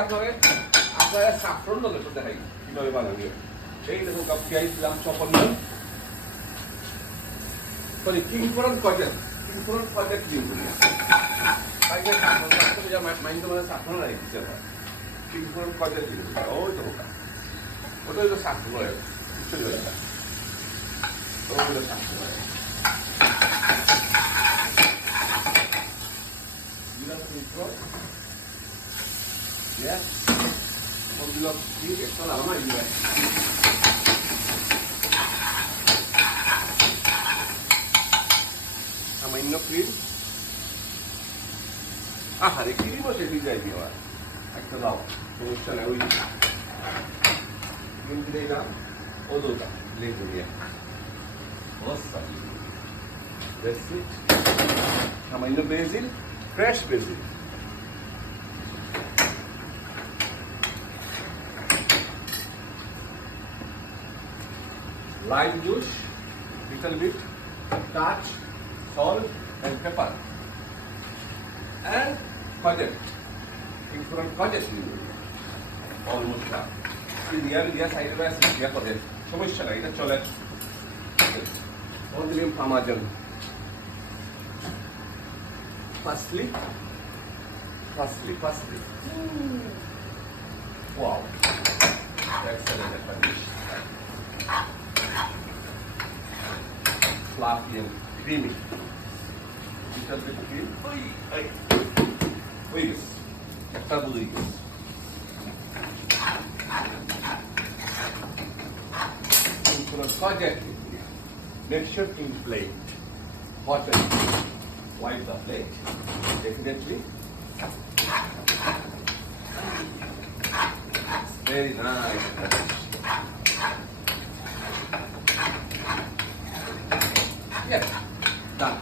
আজকে আপনারা সাফরন নজর দেখাই কিভাবে বানাবি। এই দেখুন কাপ পেঁয়াজ দিলাম 56, সরি কিংফোরন কজেন ক্রিম করি মাইন্ড মানে সাফরন লাগে দিচ্ছে কিংফোরন কজেন দিল ওই তো ওটাই তো সাফরন হয় চলে যাবে ওগুলো সাফরন হয় Yes. Mobil ini ekstra lama juga. Sama ini krim. Hari krim masih tidak ini lah. Ekstra lama. Terus saya uji. Krim tidak ada. Oh tuh tak. Lihat dia. Oh sakit. Basil. Sama ini basil. Fresh basil. Lime juice, little bit, touch, salt and pepper, and courgette. Different courgette almost done. In the side of the courgette, so much like that. Cholet. Only Parmesan. Parsley. Wow. Excellent. Fluffy and creamy. Little bit cream. Yes. Double yes. Courgette. Make sure in plate. Hot and wipe the plate. Definitely. Very nice. Yes, done.